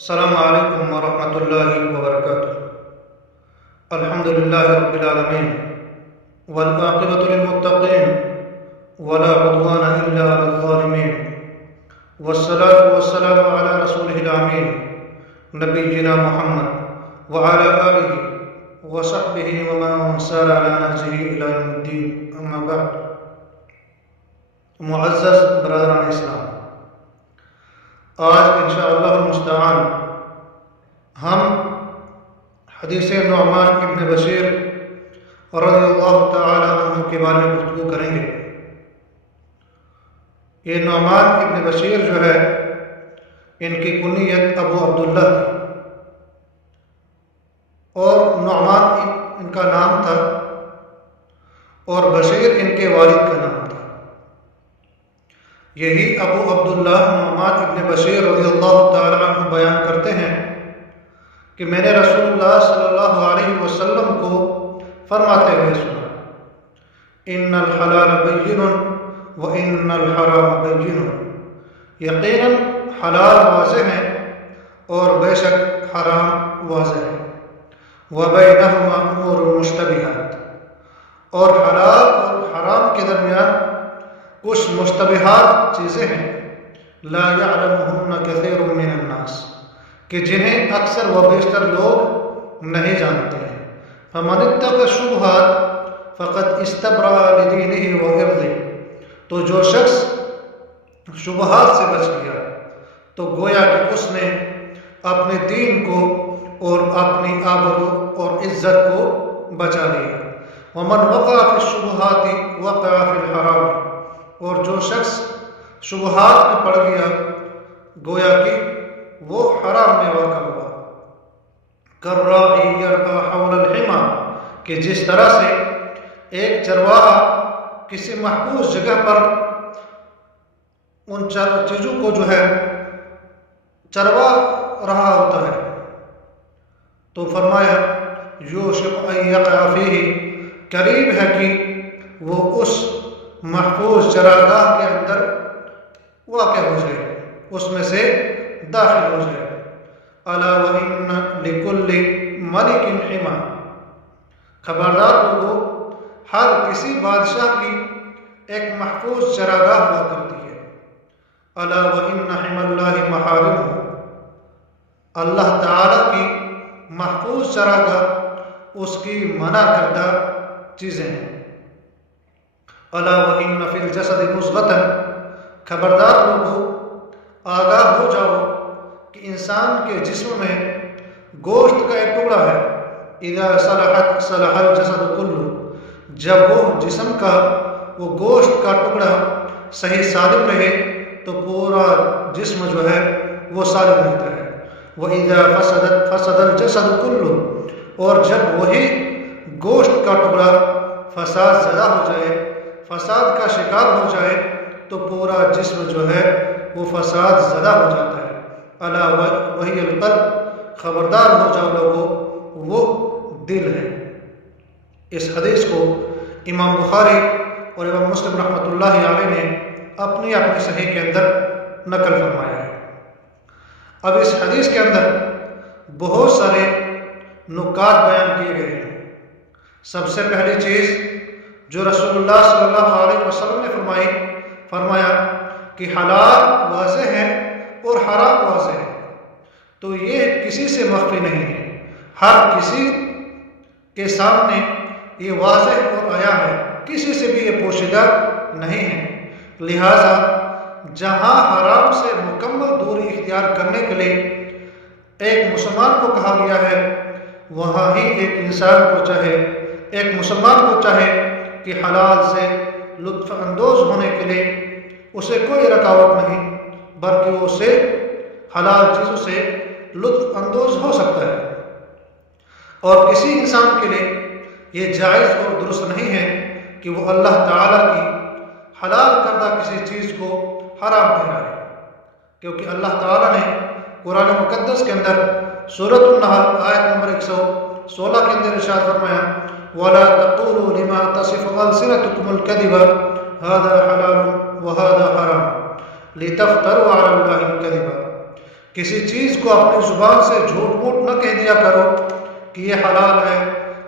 السلام علیکم ورحمۃ اللہ وبرکاتہ۔ الحمد للہ رب العالمین والعاقبۃ للمتقین ولا عدوان الا علی الظالمین والصلاة والسلام علی رسولہ الامین نبینا محمد وعلی آلہ وصحبہ ومن سار علی نہجہ الی یوم الدین، اما بعد۔ معزز برادران اسلام، آج انشاءاللہ المستعان ہم حدیث نعمان ابن بشیر رضی اللہ تعالی عنہ کے بارے میں گفتگو کریں گے۔ یہ نعمان ابن بشیر جو ہے، ان کی کنیت ابو عبداللہ تھی، اور نعمان ان کا نام تھا، اور بشیر ان کے والد کا نام تھا۔ یہی ابو عبداللہ نعمان ابن بشیر رضی اللہ تعالی عنہ بیان کرتے ہیں کہ میں نے رسول اللہ صلی اللہ علیہ وسلم کو فرماتے ہوئے سنا، ان الحلال بین و ان الحرام بین، یقیناً حلال واضح ہے اور بے شک حرام واضح ہے، وبینہما امور مشتبہات، اور حلال اور حرام کے درمیان کچھ مشتبہات چیزیں ہیں، لا یعلمہن کثیر من الناس، کہ جنہیں اکثر و بیشتر لوگ نہیں جانتے ہیں۔ فمن اتقى الشبہات فقد استبرأ لدینہ وعرضہ، تو جو شخص شبہات سے بچ گیا تو گویا کہ اس نے اپنے دین کو اور اپنی آبرو اور عزت کو بچا لیا۔ ومن وقع فی الشبہات وقع فی الحرام، اور جو شخص شبہات میں پڑ گیا گویا کہ وہ حرام میں واقع ہوا۔ کالراعی یرعی حول الحمى، کہ جس طرح سے ایک چرواہا کسی محفوظ جگہ پر ان چیزوں کو جو ہے چروا رہا ہوتا ہے، تو فرمایا یوشک ان یقع فیہ، قریب ہے کہ وہ اس محفوظ چراگاہ کے اندر واقع ہو جائے، اس میں سے داخل ہو جائے۔ الا وان لکل ملک حمى، خبردار لوگو، ہر کسی بادشاہ کی ایک محفوظ چراگاہ ہوا کرتی ہے۔ الا وان حمى اللہ محارمہ، اللہ تعالی کی محفوظ چراگاہ اس کی منع کردہ چیزیں ہیں۔ الا وان فی الجسد مضغۃ، خبردار لوگو، آگاہ ہو جاؤ کہ انسان کے جسم میں گوشت کا ایک ٹکڑا ہے، اذا صلحت صلح الجسد کلہ، جب وہ جسم کا وہ گوشت کا ٹکڑا صحیح سالم رہے تو پورا جسم جو ہے وہ سالم رہتا ہے۔ وَإِذَا فَسَدَتْ فَسَدَ الْجَسَدُ كُلُّهُ، اور جب وہی گوشت کا ٹکڑا فساد زدہ ہو جائے، فساد کا شکار ہو جائے، تو پورا جسم جو ہے وہ فساد زدہ ہو جاتا ہے۔ الا وہی القلب، خبردار ہو جاؤ لوگو، وہ دل ہے۔ اس حدیث کو امام بخاری اور امام مسلم رحمۃ اللہ علیہ نے اپنی صحیح کے اندر نقل فرمایا ہے۔ اب اس حدیث کے اندر بہت سارے نکات بیان کیے گئے ہیں۔ سب سے پہلی چیز جو رسول اللہ صلی اللہ علیہ وسلم نے فرمایا کہ حلال واضح ہے اور حرام واضح ہے، تو یہ کسی سے مخفی نہیں ہے، ہر کسی کے سامنے یہ واضح اور عیاں ہے، کسی سے بھی یہ پوشیدہ نہیں ہے۔ لہذا جہاں حرام سے مکمل دوری اختیار کرنے کے لیے ایک مسلمان کو کہا گیا ہے، وہاں ہی ایک انسان کو چاہے، ایک مسلمان کو چاہے کہ حلال سے لطف اندوز ہونے کے لیے اسے کوئی رکاوٹ نہیں، بلکہ وہ اسے حلال چیزوں سے لطف اندوز ہو سکتا ہے۔ اور کسی انسان کے لیے یہ جائز اور درست نہیں ہے کہ وہ اللہ تعالیٰ کی حلال کردہ کسی چیز کو حرام ٹھہرائے، کیونکہ اللہ تعالیٰ نے قرآن مقدس کے اندر سورۃ النحل آیت نمبر 116 کے اندر ارشاد فرمایا، وَلَا تَقُولُوا لِمَا تَصِفُ أَلْسِنَتُكُمُ الْكَذِبَ هَذَا حَلَالٌ وَهَذَا حَرَامٌ لِتَفْتَرُوا عَلَى اللَّهِ الْكَذِبَ، کسی چیز کو اپنی زبان سے جھوٹ موٹ نہ کہہ دیا کرو کہ یہ حلال ہے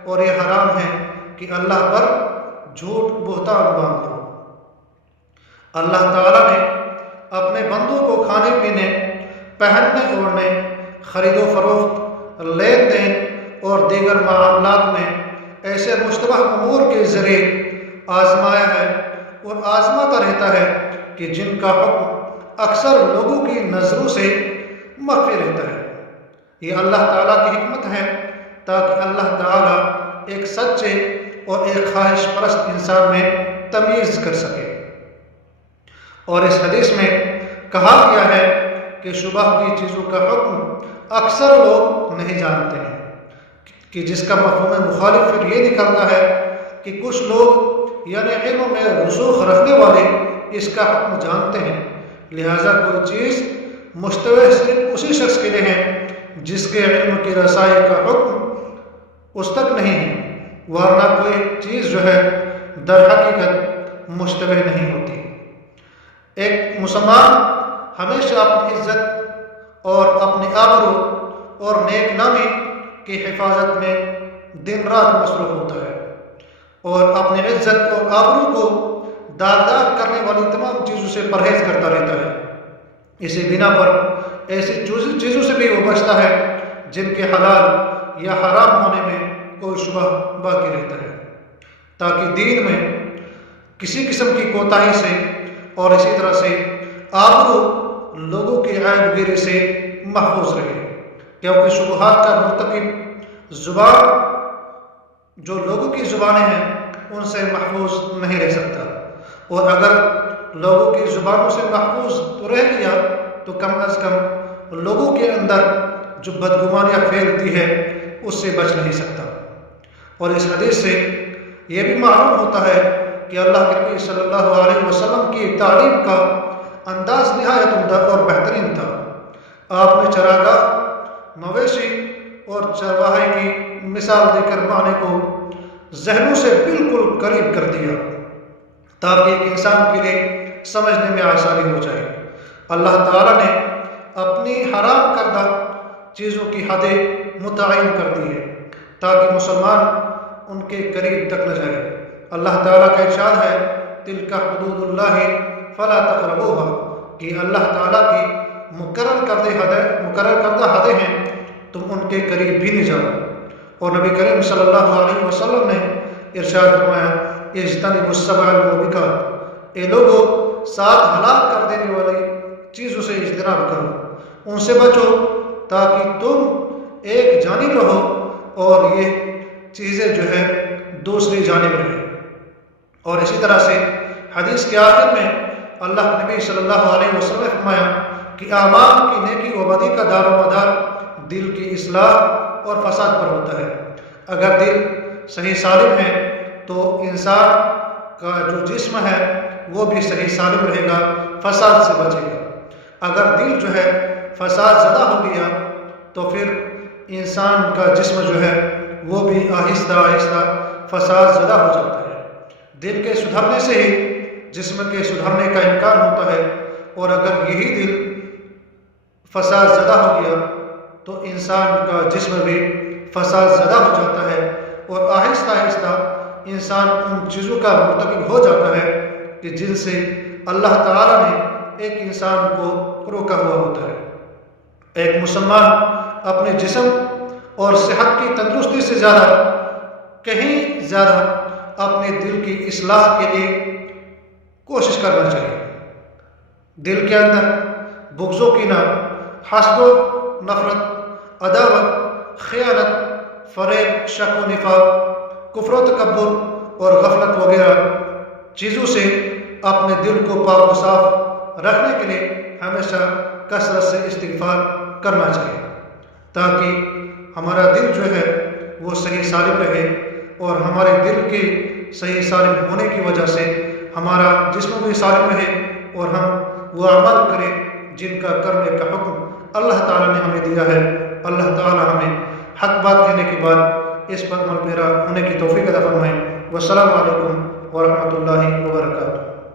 اور یہ حرام ہے کہ اللہ پر جھوٹ بہتان باندھ دو۔ اللہ تعالیٰ نے اپنے بندوں کو کھانے پینے، پہننے اوڑھنے، خرید و فروخت، لین دین اور دیگر معاملات میں ایسے مشتبہ امور کے ذریعے آزمایا ہے اور آزماتا رہتا ہے کہ جن کا حکم اکثر لوگوں کی نظروں سے مخفی رہتا ہے۔ یہ اللہ تعالیٰ کی حکمت ہے تاکہ اللہ تعالیٰ ایک سچے اور ایک خواہش پرست انسان میں تمیز کر سکے۔ اور اس حدیث میں کہا گیا ہے کہ شبہ کی چیزوں کا حکم اکثر لوگ نہیں جانتے ہیں، کہ جس کا مفہوم مخالف پھر یہ نکلتا ہے کہ کچھ لوگ یعنی علم میں رسوخ رکھنے والے اس کا حکم جانتے ہیں، لہٰذا کوئی چیز مشتبہ صرف اسی شخص کے لیے ہے جس کے علم کی رسائی کا حکم اس تک نہیں ہے، ورنہ کوئی چیز جو ہے در حقیقت مشتبہ نہیں ہوتی۔ ایک مسلمان ہمیشہ اپنی عزت اور اپنی آبرو اور نیک نامی کی حفاظت میں دن رات مصروف ہوتا ہے اور اپنی عزت اور آبرو کو داغدار کرنے والی تمام چیزوں سے پرہیز کرتا رہتا ہے۔ اسی بنا پر ایسی چیزوں سے بھی وہ بچتا ہے جن کے حلال یا حرام ہونے میں کوئی شبہ باقی رہتا ہے، تاکہ دین میں کسی قسم کی کوتاہی سے اور اسی طرح سے آبرو لوگوں کی عیب گیری سے محفوظ رہے، کیونکہ شبہات کا مرتکب زبان جو لوگوں کی زبانیں ہیں ان سے محفوظ نہیں رہ سکتا، اور اگر لوگوں کی زبانوں سے محفوظ تو رہ گیا تو کم از کم لوگوں کے اندر جو بدگمانیاں پھیلتی ہے اس سے بچ نہیں سکتا۔ اور اس حدیث سے یہ بھی معلوم ہوتا ہے کہ اللہ کے نبی صلی اللہ علیہ وسلم کی تعلیم کا انداز نہایت عمدہ اور بہترین تھا۔ آپ نے چراگاہ، مویشی اور چرواہے کی مثال دے کر معنی کو ذہنوں سے بالکل قریب کر دیا تاکہ ایک انسان کے لیے سمجھنے میں آسانی ہو جائے۔ اللہ تعالیٰ نے اپنی حرام کردہ چیزوں کی حدیں متعین کر دی ہے تاکہ مسلمان ان کے قریب تک نہ جائے۔ اللہ تعالیٰ کا ارشاد ہے تلک حدود اللہ فلا تقربوها، کہ اللہ تعالیٰ کی مقرر کردہ حدیں ہیں، تم ان کے قریب بھی نہیں جاؤ۔ اور نبی کریم صلی اللہ علیہ وسلم نے ارشاد فرمایا اجتنبوا السبع الموبقات، اے لوگوں 7 ہلاک کر دینے والی چیزوں سے اجتناب کرو، ان سے بچو تاکہ تم ایک جانب رہو اور یہ چیزیں جو ہے دوسری جانب رہیں۔ اور اسی طرح سے حدیث کے آخر میں اللہ کے نبی صلی اللہ علیہ وسلم نے فرمایا کہ اعمال کی نیکی و بدی کا دار و مدار دل کی اصلاح اور فساد پر ہوتا ہے۔ اگر دل صحیح سالم ہے تو انسان کا جو جسم ہے وہ بھی صحیح سالم رہے گا، فساد سے بچے گا۔ اگر دل جو ہے فساد زدہ ہو گیا تو پھر انسان کا جسم جو ہے وہ بھی آہستہ آہستہ فساد زدہ ہو جاتا ہے۔ دل کے سدھرنے سے ہی جسم کے سدھرنے کا امکان ہوتا ہے، اور اگر یہی دل فساد زدہ ہو گیا تو انسان کا جسم بھی فساد زدہ ہو جاتا ہے، اور آہستہ آہستہ انسان ان چیزوں کا مرتکب ہو جاتا ہے کہ جن سے اللہ تعالیٰ نے ایک انسان کو روکا ہوا ہوتا ہے۔ ایک مسلمان اپنے جسم اور صحت کی تندرستی سے کہیں زیادہ اپنے دل کی اصلاح کے لیے کوشش کرنا چاہیے۔ دل کے اندر بغض و کینہ، حسد و نفرت، عداوت، خیانت، فریب، شک و نفاق، کفر و تکبر اور غفلت وغیرہ چیزوں سے اپنے دل کو پاک و صاف رکھنے کے لیے ہمیشہ کثرت سے استغفار کرنا چاہیے تاکہ ہمارا دل جو ہے وہ صحیح سالم رہے، اور ہمارے دل کے صحیح سالم ہونے کی وجہ سے ہمارا جسم بھی سالم رہے اور ہم وہ عمل کریں جن کا کرنے کا حکم اللہ تعالیٰ نے ہمیں دیا ہے۔ اللہ تعالیٰ ہمیں حق بات کہنے کے بعد اس پر عمل پیرا ہونے کی توفیق عطا فرمائے۔ والسلام علیکم ورحمۃ اللہ وبرکاتہ۔